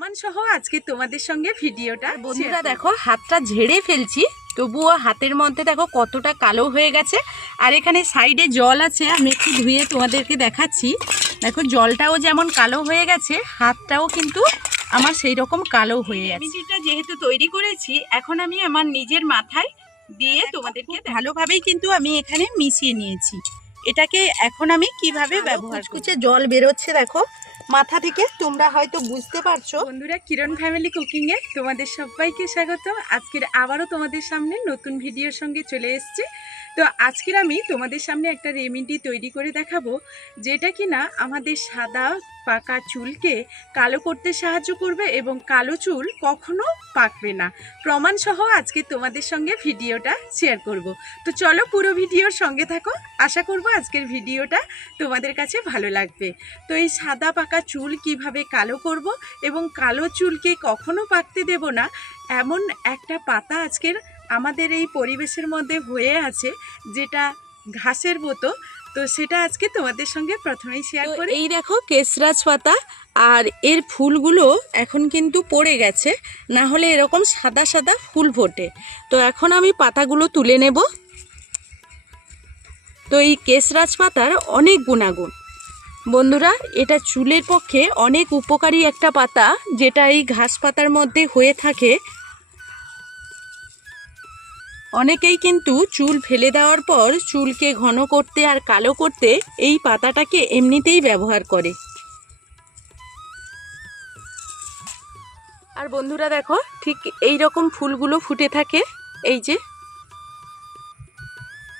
প্রমাণ সহ আজকে তোমাদের সঙ্গে ভিডিওটা বন্ধুরা দেখো হাতটা ঝেড়ে ফেলছি তবুও হাতের মধ্যে দেখো কতটা কালো হয়ে গেছে। আর এখানে সাইডে জল আছে আমি একটু ধুয়ে তোমাদেরকে দেখাচ্ছি। দেখো জলটাও যেমন কালো হয়ে গেছে হাতটাও কিন্তু আমার সেই রকম কালো হয়ে গেছে। আমি যেহেতু তৈরি করেছি এখন আমি আমার নিজের মাথায় দিয়ে তোমাদেরকে ভালোভাবেই কিন্তু আমি এখানে মিশিয়ে নিয়েছি। এটাকে এখন আমি কীভাবে ব্যবহার কুচে জল বেরোচ্ছে দেখো। মাথা থেকে তোমরা হয়তো বুঝতে পারছ। বন্ধুরা, কিরণ ফ্যামিলি কুকিং এ তোমাদের সবাইকে স্বাগত আজকের আবারও তোমাদের সামনে নতুন ভিডিওর সঙ্গে চলে এসেছি। তো আজকের আমি তোমাদের সামনে একটা রেমেডি তৈরি করে দেখাবো, যেটা কি না আমাদের সাদা পাকা চুলকে কালো করতে সাহায্য করবে এবং কালো চুল কখনো পাকবে না। প্রমাণ সহ আজকে তোমাদের সঙ্গে ভিডিওটা শেয়ার করব। তো চলো পুরো ভিডিওর সঙ্গে থাকো, আশা করব আজকের ভিডিওটা তোমাদের কাছে ভালো লাগবে। তো এই সাদা পাকা চুল কীভাবে কালো করব এবং কালো চুলকে কখনো পাকতে দেব না, এমন একটা পাতা আজকের আমাদের এই পরিবেশের মধ্যে হয়ে আছে যেটা ঘাসের মতো। তো সেটা আজকে তোমাদের সঙ্গে প্রথমেই শেয়ার করি এই দেখো কেসরাজ পাতা আর এর ফুলগুলো এখন কিন্তু পড়ে গেছে। না হলে এরকম সাদা সাদা ফুল ফোটে। তো এখন আমি পাতাগুলো তুলে নেব। তো এই কেসরাজ পাতার অনেক গুণাগুণ। বন্ধুরা এটা চুলের পক্ষে অনেক উপকারী একটা পাতা যেটা এই ঘাস পাতার মধ্যে হয়ে থাকে। অনেকেই কিন্তু চুল ফেলে দেওয়ার পর চুলকে ঘন করতে আর কালো করতে এই পাতাটাকে এমনিতেই ব্যবহার করে। আর বন্ধুরা দেখো, ঠিক এই রকম ফুলগুলো ফুটে থাকে, এই যে।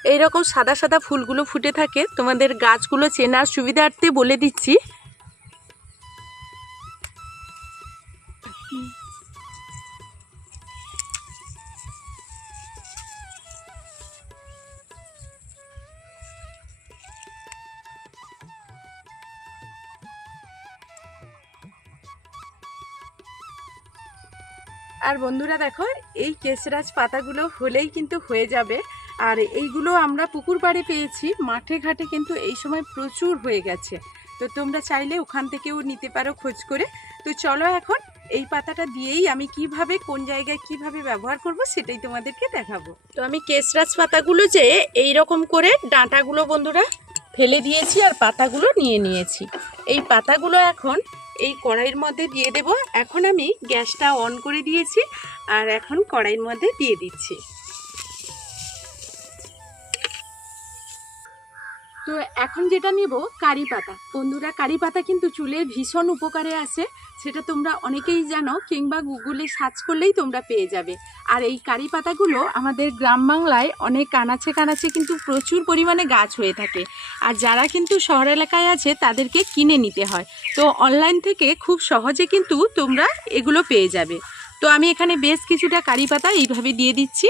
এই রকম সাদা সাদা ফুলগুলো ফুটে থাকে। তোমাদের গাছগুলো চেনার সুবিধার্থে বলে দিচ্ছি। আর বন্ধুরা দেখো, এই কেশরাজ পাতাগুলো হলেই কিন্তু হয়ে যাবে। আর এইগুলো আমরা পুকুর পাড়ে পেয়েছি, মাঠে ঘাটে কিন্তু এই সময় প্রচুর হয়ে গেছে। তো তোমরা চাইলে ওখান থেকেও নিতে পারো খোঁজ করে। তো চলো এখন এই পাতাটা দিয়েই আমি কীভাবে, কোন জায়গায় কীভাবে ব্যবহার করব সেটাই তোমাদেরকে দেখাবো। তো আমি কেশরাজ পাতাগুলো যে এই রকম করে ডাঁটাগুলো বন্ধুরা ফেলে দিয়েছি আর পাতাগুলো নিয়ে নিয়েছি। এই পাতাগুলো এখন এই কড়াইয়ের মধ্যে দিয়ে দেব। এখন আমি গ্যাসটা অন করে দিয়েছি আর এখন কড়াইয়ের মধ্যে দিয়ে দিচ্ছি। তো এখন যেটা নেব, কারি পাতা। বন্ধুরা, কারি পাতা কিন্তু চুলে ভীষণ উপকারে আসে। সেটা তোমরা অনেকেই জানো, কিংবা গুগলে সার্চ করলেই তোমরা পেয়ে যাবে। আর এই কারি পাতাগুলো আমাদের গ্রাম বাংলায় অনেক কানাচে কানাচে কিন্তু প্রচুর পরিমাণে গাছ হয়ে থাকে। আর যারা কিন্তু শহর এলাকায় আছে, তাদেরকে কিনে নিতে হয়। তো অনলাইন থেকে খুব সহজে কিন্তু তোমরা এগুলো পেয়ে যাবে। তো আমি এখানে বেশ কিছুটা কারি পাতা এইভাবে দিয়ে দিচ্ছি।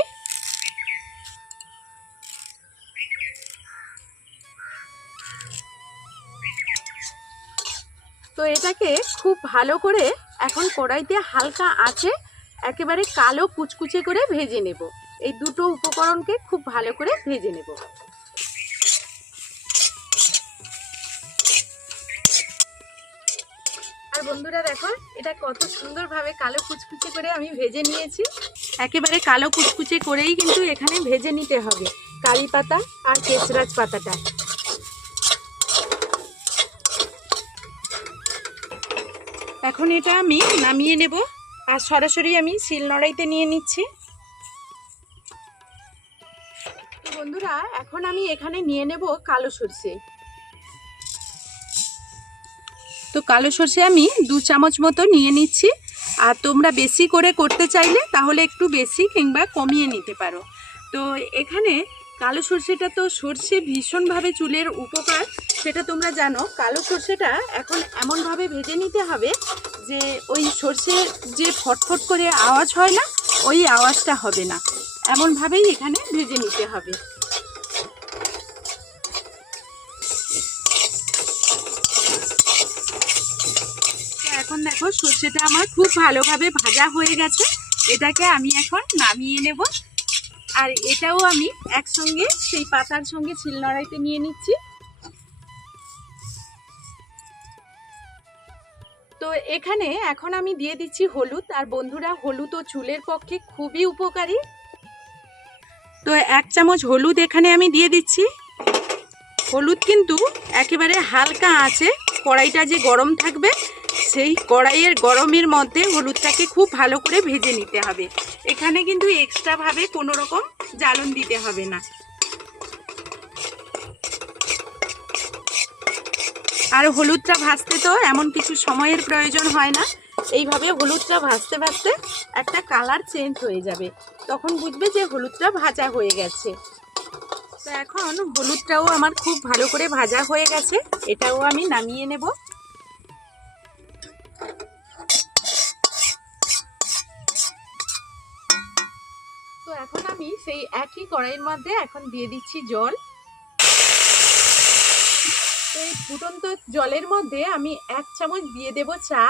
তো এটাকে খুব ভালো করে এখন কড়াইতে হালকা আঁচে একেবারে কালো কুচকুচে করে ভেজে নেব। এই দুটো উপকরণকে খুব ভালো করে ভেজে নেব। আর বন্ধুরা দেখো, এটা কত সুন্দরভাবে কালো কুচকুচে করে আমি ভেজে নিয়েছি। একেবারে কালো কুচকুচে করেই কিন্তু এখানে ভেজে নিতে হবে। কারি পাতা আর কেশরাজ পাতাটা। এখন এটা আমি নামিয়ে নেব। আর সরাসরি আমি শিলনোড়াইতে নিয়ে নিচ্ছি। বন্ধুরা, এখন আমি এখানে নিয়ে নেব কালো সর্ষে। তো কালো সর্ষে আমি দু চামচ মতো নিয়ে নিচ্ছি। আর তোমরা বেশি করে করতে চাইলে তাহলে একটু বেশি কিংবা কমিয়ে নিতে পারো। তো এখানে কালো সর্ষেটা তো সর্ষে ভীষণভাবে চুলের উপকার। সেটা তোমরা জানো, কালো সর্ষেটা এখন এমনভাবে ভেজে নিতে হবে যে ওই সর্ষের যে ফটফট করে আওয়াজ হয় না, ওই আওয়াজটা হবে না। এমনভাবেই এখানে ভেজে নিতে হবে। এখন দেখো, সর্ষেটা আমার খুব ভালোভাবে ভাজা হয়ে গেছে। এটাকে আমি এখন নামিয়ে নেব। আর এটাও আমি একসঙ্গে, সেই পাতার সঙ্গে শিলনোড়াইতে নিয়ে নিচ্ছি। তো এখানে এখন আমি দিয়ে দিচ্ছি হলুদ, আর বন্ধুরা, হলুদ ও চুলের পক্ষে খুবই উপকারী। তো এক চামচ হলুদ এখানে আমি দিয়ে দিচ্ছি। হলুদ কিন্তু একেবারে হালকা আছে, কড়াইটা যে গরম থাকবে, সেই কড়াইয়ের গরমের মধ্যে হলুদটাকে খুব ভালো করে ভেজে নিতে হবে। এখানে কিন্তু এক্সট্রাভাবে কোনো রকম জ্বালন দিতে হবে না। আর হলুদটা ভাজতে তো এমন কিছু সময়ের প্রয়োজন হয় না। এইভাবে হলুদটা ভাজতে ভাজতে একটা কালার চেঞ্জ হয়ে যাবে। তখন বুঝবে যে হলুদটা ভাজা হয়ে গেছে। তো এখন হলুদটাও আমার খুব ভালো করে ভাজা হয়ে গেছে। এটাও আমি নামিয়ে নেব। তো এখন আমি সেই একই কড়াইয়ের মধ্যে এখন দিয়ে দিচ্ছি জল। এই ফুটন্ত জলের মধ্যে আমি এক চামচ দিয়ে দেব চা।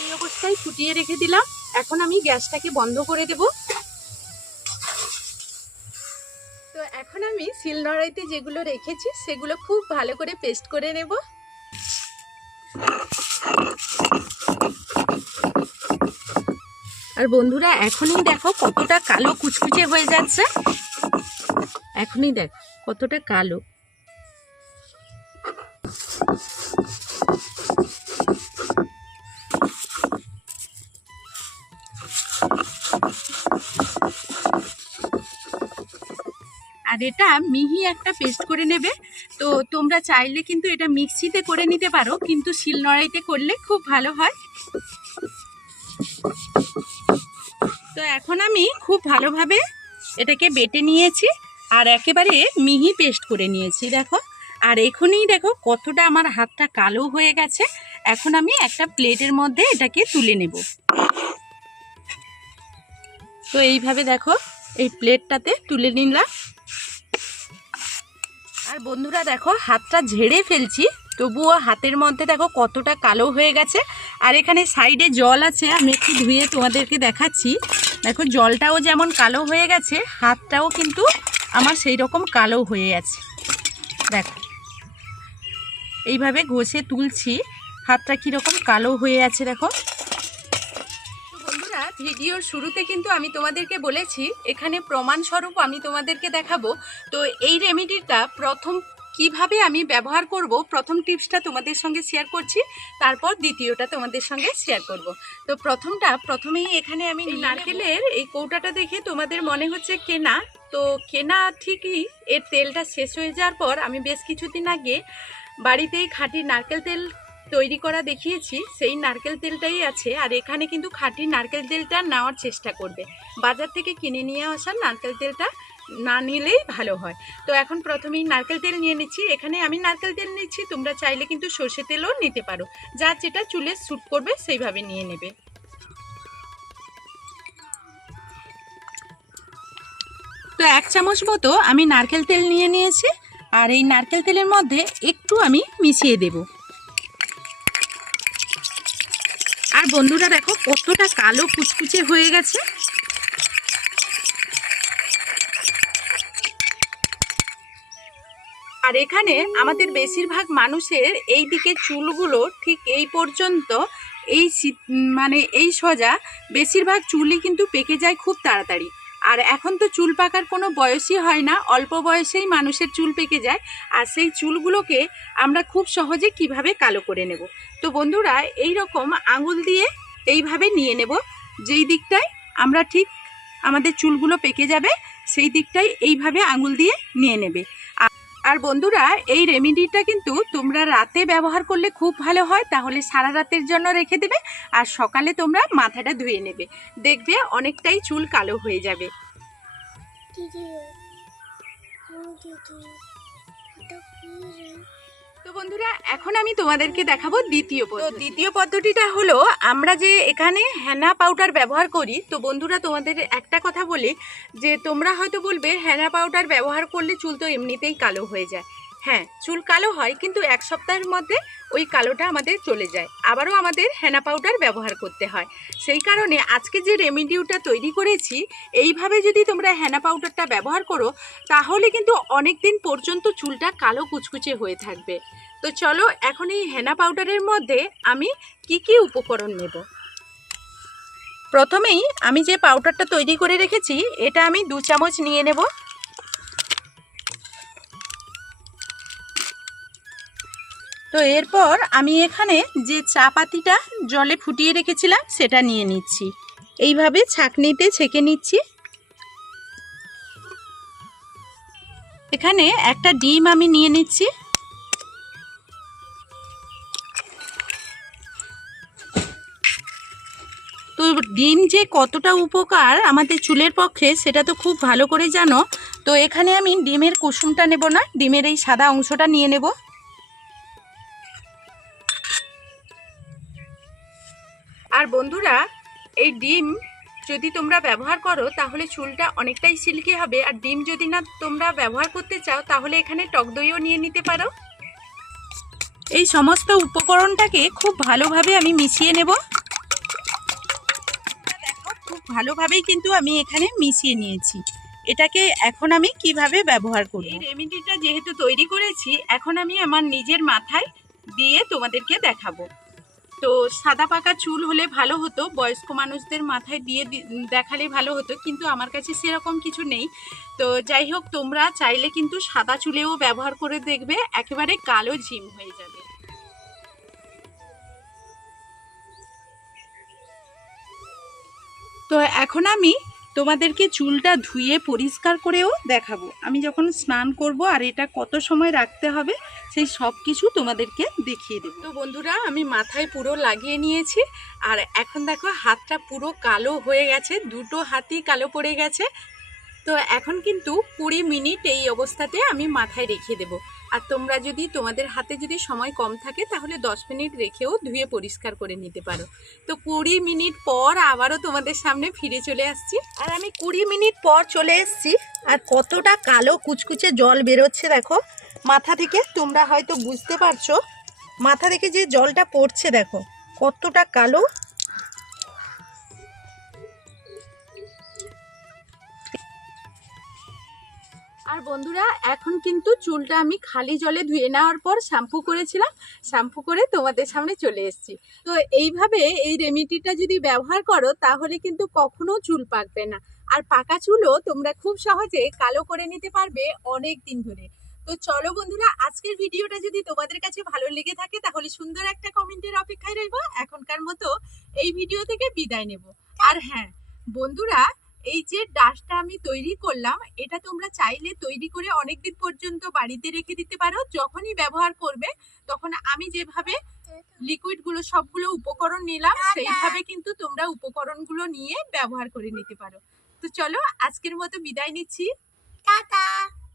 এই অবস্থায় ফুটিয়ে রেখে দিলাম। এখন আমি গ্যাসটাকে বন্ধ করে দেব। তো এখন আমি শিলনোড়াইতে যেগুলো রেখেছি, সেগুলো খুব ভালো করে পেস্ট করে নেব। আর বন্ধুরা, এখনই দেখো কতটা কালো কুচকুচে হয়ে যাচ্ছে। এখনই দেখো কতটা কালো। আর এটা মিহি একটা পেস্ট করে নেবে। তো তোমরা চাইলে কিন্তু এটা মিক্সিতে করে নিতে পারো, কিন্তু শিলনোড়াইতে করলে খুব ভালো হয়। তো এখন আমি খুব ভালোভাবে এটাকে বেটে নিয়েছি, আর একেবারে মিহি পেস্ট করে নিয়েছি, দেখো। আর এখনই দেখো কতটা আমার হাতটা কালো হয়ে গেছে। এখন আমি একটা প্লেটের মধ্যে এটাকে তুলে নেব। তো এইভাবে দেখো এই প্লেটটাতে তুলে নিলাম। আর বন্ধুরা দেখো হাতটা ঝেড়ে ফেলছি, তবুও হাতের মধ্যে দেখো কতটা কালো হয়ে গেছে। আর এখানে সাইডে জল আছে, আমি একটু ধুয়ে তোমাদেরকে দেখাচ্ছি। দেখো জলটাও যেমন কালো হয়ে গেছে, হাতটাও কিন্তু আমার সেই রকম কালো হয়ে গেছে। দেখো। এইভাবে ঘষে তুলছি। হাতটা কীরকম কালো হয়ে আছে দেখো। বন্ধুরা ভিডিওর শুরুতে কিন্তু আমি তোমাদেরকে বলেছি এখানে প্রমাণস্বরূপ আমি তোমাদেরকে দেখাবো। তো এই রেমেডিটা প্রথম কীভাবে আমি ব্যবহার করব প্রথম টিপসটা তোমাদের সঙ্গে শেয়ার করছি তারপর দ্বিতীয়টা তোমাদের সঙ্গে শেয়ার করব। তো প্রথমটা প্রথমেই এখানে আমি নারকেলের এই কৌটাটা দেখে তোমাদের মনে হচ্ছে কেনা। তো কেনা ঠিকই এর তেলটা শেষ হয়ে যাওয়ার পর আমি বেশ কিছুদিন আগে বাড়িতেই খাঁটি নারকেল তেল তৈরি করা দেখিয়েছি, সেই নারকেল তেলটাই আছে, আর এখানে কিন্তু খাঁটি নারকেল তেলটা নেওয়ার চেষ্টা করবে। বাজার থেকে কিনে নিয়ে আসা নারকেল তেলটা না নিলেই ভালো হয়। তো এখন প্রথমেই নারকেল তেল নিয়ে নিচ্ছি। এখানে আমি নারকেল তেল নিচ্ছি, তোমরা চাইলে কিন্তু সর্ষে তেলও নিতে পারো। যা যেটা চুলে স্যুট করবে সেইভাবে নিয়ে নেবে। তো এক চামচ মতো আমি নারকেল তেল নিয়ে নিয়েছি। আর এই নারকেল তেলের মধ্যে একটু আমি মিশিয়ে দেব। আর বন্ধুরা দেখো, কতটা কালো কুচকুচে হয়ে গেছে। আর এখানে আমাদের বেশিরভাগ মানুষের এই দিকে চুলগুলো ঠিক এই পর্যন্ত এই মানে এই সোজা বেশিরভাগ চুলই কিন্তু পেকে যায় খুব তাড়াতাড়ি। আর এখন তো চুল পাকার কোনো বয়সই হয় না, অল্প বয়সেই মানুষের চুল পেকে যায়, আর সেই চুলগুলোকে আমরা খুব সহজে কীভাবে কালো করে নেব? তো বন্ধুরা এই রকম আঙুল দিয়ে এইভাবে নিয়ে নেব, যেই দিকটায় আমরা ঠিক আমাদের চুলগুলো পেকে যাবে, সেই দিকটাই এইভাবে আঙুল দিয়ে নিয়ে নেবে। আর বন্ধুরা, এই রেমেডিটা কিন্তু তোমরা রাতে ব্যবহার করলে খুব ভালো হয়, তাহলে সারা রাতের জন্য রেখে দেবে আর সকালে তোমরা মাথাটা ধুয়ে নেবে। দেখবে অনেকটাই চুল কালো হয়ে যাবে। দিদি তো বন্ধুরা, এখন আমি তোমাদেরকে দেখাবো দ্বিতীয় পদ্ধতি। দ্বিতীয় পদ্ধতিটা হলো, আমরা যে এখানে হ্যানা পাউডার ব্যবহার করি, তো বন্ধুরা তোমাদের একটা কথা বলি, যে তোমরা হয়তো বলবে হ্যানা পাউডার ব্যবহার করলে চুল তো এমনিতেই কালো হয়ে যায়। হ্যাঁ চুল কালো হয় কিন্তু এক সপ্তাহের মধ্যে ওই কালোটা আমাদের চলে যায়। আবারও আমাদের হেনা পাউডার ব্যবহার করতে হয়। সেই কারণে আজকে যে রেমিডিউটা তৈরি করেছি, এইভাবে যদি তোমরা হেনা পাউডারটা ব্যবহার করো, তাহলে কিন্তু অনেক দিন পর্যন্ত চুলটা কালো কুচকুচে হয়ে থাকবে। তো চলো এখন এই হেনা পাউডারের মধ্যে আমি কি কি উপকরণ নেব? প্রথমেই আমি যে পাউডারটা তৈরি করে রেখেছি, এটা আমি দু চামচ নিয়ে নেব। তো এরপর আমি এখানে যে চা পাতিটা জলে ফুটিয়ে রেখেছিলাম, সেটা নিয়ে নিচ্ছি। এইভাবে ছাঁকনিতে ছেঁকে নিচ্ছি। এখানে একটা ডিম আমি নিয়ে নিচ্ছি। তো ডিম যে কতটা উপকার আমাদের চুলের পক্ষে, সেটা তো খুব ভালো করে জানো। তো এখানে আমি ডিমের কুসুমটা নেব না, ডিমের এই সাদা অংশটা নিয়ে নেব। আর বন্ধুরা, এই ডিম যদি তোমরা ব্যবহার করো, তাহলে চুলটা অনেকটাই সিল্কি হবে। আর ডিম যদি না তোমরা ব্যবহার করতে চাও, তাহলে এখানে টক দইও নিয়ে নিতে পারো। এই সমস্ত উপকরণটাকে খুব ভালোভাবে আমি মিশিয়ে নেব। দেখো, খুব ভালোভাবেই কিন্তু আমি এখানে মিশিয়ে নিয়েছি। এটাকে এখন আমি কীভাবে ব্যবহার করি এই রেমেডিটা যেহেতু তৈরি করেছি, এখন আমি আমার নিজের মাথায় দিয়ে তোমাদেরকে দেখাবো। তো সাদা পাকা চুল হলে ভালো হতো, বয়স্ক মানুষদের মাথায় দিয়ে দেখালে ভালো হতো, কিন্তু আমার কাছে সেরকম কিছু নেই। তো যাই হোক, তোমরা চাইলে কিন্তু সাদা চুলেও ব্যবহার করে দেখবে, একেবারে কালো জিম হয়ে যাবে। তো এখন আমি তোমাদেরকে চুলটা ধুয়ে পরিষ্কার করেও দেখাবো। আমি যখন স্নান করব আর এটা কত সময় রাখতে হবে, সেই সব কিছু তোমাদেরকে দেখিয়ে দেবো। তো বন্ধুরা, আমি মাথায় পুরো লাগিয়ে নিয়েছি আর এখন দেখো হাতটা পুরো কালো হয়ে গেছে, দুটো হাতই কালো পড়ে গেছে। তো এখন কিন্তু কুড়ি মিনিট এই অবস্থাতে আমি মাথায় রেখে দেবো। আর তোমরা যদি তোমাদের হাতে যদি সময় কম থাকে, তাহলে দশ মিনিট রেখেও ধুয়ে পরিষ্কার করে নিতে পারো। তো কুড়ি মিনিট পর আবারও তোমাদের সামনে ফিরে চলে আসছি। আর আমি কুড়ি মিনিট পর চলে এসছি, আর কতটা কালো কুচকুচে জল বেরোচ্ছে দেখো। মাথা থেকে তোমরা হয়তো বুঝতে পারছ, মাথা থেকে যে জলটা পড়ছে দেখো, কতটা কালো আর বন্ধুরা, এখন কিন্তু চুলটা আমি খালি জলে ধুয়ে নেওয়ার পর শ্যাম্পু করেছিলাম। শ্যাম্পু করে তোমাদের সামনে চলে এসেছি। তো এইভাবে এই রেমিডিটা যদি ব্যবহার করো, তাহলে কিন্তু কখনো চুল পাকবে না। আর পাকা চুলও তোমরা খুব সহজে কালো করে নিতে পারবে অনেক দিন ধরে। তো চলো বন্ধুরা, আজকের ভিডিওটা যদি তোমাদের কাছে ভালো লেগে থাকে, তাহলে সুন্দর একটা কমেন্টের অপেক্ষায় রইবো। এখনকার মতো এই ভিডিও থেকে বিদায় নেব। আর হ্যাঁ বন্ধুরা এই যে ডাসটা আমি তৈরি করলাম এটা তোমরা চাইলে তৈরি করে অনেকদিন পর্যন্ত বাড়িতে রেখে দিতে পারো। যখনই ব্যবহার করবে তখন আমি যেভাবে লিকুইডগুলো সবগুলো উপকরণ নিলাম সেইভাবে কিন্তু তোমরা উপকরণগুলো নিয়ে ব্যবহার করে নিতে পারো। তো চলো আজকের মতো বিদায় নিচ্ছি। টাটা।